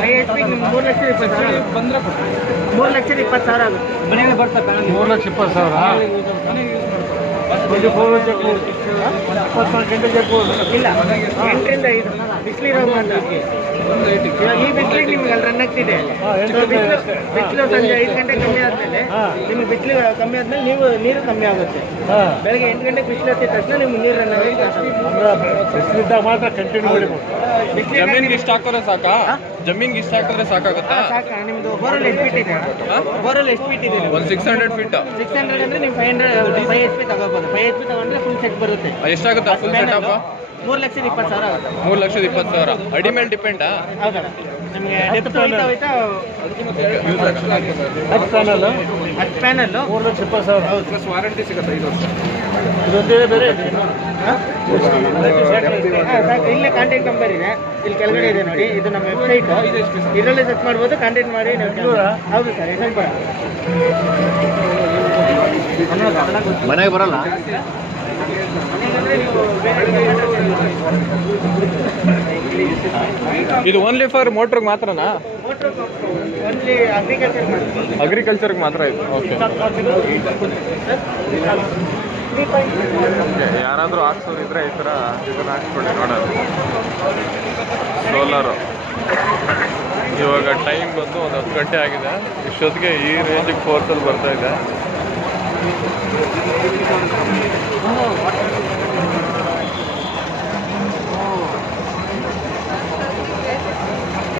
HP ನಿಮ್ಗೆ 3,20,000 ಬಂದರೆ 3,20,000 ಆಗುತ್ತೆ. 3,20,000 ಇಲ್ಲ 8ರಿಂದ 5 ಬಿಸಿಲಿರೋ ಈ ಬಿಸಿಲಿಗೆ ನಿಮ್ಗೆ ಅಲ್ಲಿ ರನ್ ಆಗ್ತಿದೆ. ಬಿಸಿಲು ಸಂಜೆ 5 ಗಂಟೆ ಕಮ್ಮಿ ಆದಮೇಲೆ ನಿಮ್ಗೆ ಬಿಸಿಲು ಕಮ್ಮಿ ಆದಮೇಲೆ ನೀರು ಕಮ್ಮಿ ಆಗುತ್ತೆ. ಬೆಳಗ್ಗೆ 8 ಗಂಟೆಗೆ ಬಿಸಿಲು ಹತ್ತಿದ ತಕ್ಷಣ ನಿಮ್ಗೆ ನೀರು ರನ್ ಆಗುತ್ತೆ. ಬಿಸಿಲಿದ್ದಾಗ ಮಾತ್ರ ಕಂಟಿನ್ಯೂ ಹೊಡಿಬೋದು. ಜಮೀನ್ಗೆ ಇಷ್ಟ ಹಾಕಿದ್ರೆ ಸಾಕಾ? ಜಮೀನ್ಗೆ ಇಷ್ಟ ಹಾಕಿದ್ರೆ ಸಾಕಾಗುತ್ತಾ? ಸಾಕ. ನಿಮ್ದು ಬೋರಲ್ಲಿ ಎಷ್ಟು ಫೀಟ್ ಇದೆ? ಬೋರಲ್ಲಿ ಎಷ್ಟು ಫೀಟ್ ಇದೆ? ಒಂದು 600 ಫೀಟ್. 600 ಅಂದರೆ ನೀವು 5 HP ತಗೋಬೋದು. 5 HP ತಗೊಂಡ್ರೆ ಫುಲ್ ಸೆಟ್ ಬರುತ್ತೆ. ಎಷ್ಟಾಗುತ್ತೆ ಫುಲ್ ಸೆಟಪ್? 3,20,000 ಆಗುತ್ತೆ. 3,20,000. ಅಡಿ ಮೇಲೆ ಡಿಪೆಂಡಾ? ಹೌದಾ? ನಿಮಗೆ ಡೆಪ್ತ್ ಹೋಯ್ತಾ ಹೋಯ್ತಾ ಹತ್ತು ಪ್ಯಾನಲ್ 10 ಪ್ಯಾನಲ್ಲು 3,20,000. ಹೌದು. ಪ್ಲಸ್ ವಾರಂಟಿ ಸಿಗುತ್ತೆ 5 ವರ್ಷ. ಇದೊಂದೇ ಬೇರೆ ಸಾಕು. ಇಲ್ಲೇ ಕಾಂಟ್ಯಾಕ್ಟ್ ನಂಬರ್ ಇದೆ, ಇಲ್ಲಿ ಕೆಳಗಡೆ ಇದೆ ನೋಡಿ. ಇದು ನಮ್ಮ ವೆಬ್ಸೈಟ್, ಇದರಲ್ಲೇ ಸರ್ಚ್ ಮಾಡ್ಬೋದು. ಕಾಂಟ್ಯಾಕ್ಟ್ ಮಾಡಿ. ಹೌದು ಸರ್, ಯಶವಂತಪುರ. ಮನೆಗೆ ಬರಲ್ಲ. ಇದು ಓನ್ಲಿ ಫಾರ್ ಮೋಟ್ರಿಗೆ ಮಾತ್ರನಾ? ಓನ್ಲಿ ಅಗ್ರಿಕಲ್ಚರ್ ಅಗ್ರಿಕಲ್ಚರ್ಗೆ ಮಾತ್ರ ಇದು. ಓಕೆ. ಯಾರಾದರೂ ಹಾಕ್ಸೋರಿದ್ರೆ ಈ ಥರ ಇದನ್ನು ಹಾಕ್ಸ್ಕೊಳ್ಳಿ ನೋಡೋದು. ಸೋಲಾರು ಇವಾಗ ಟೈಮ್ ಬಂದು ಒಂದು 10 ಗಂಟೆ ಆಗಿದೆ. ಇಷ್ಟೊತ್ತಿಗೆ ಈ ರೇಂಜಿಗೆ ಫೋರ್ಸಲ್ಲಿ ಬರ್ತಾ ಇದೆ.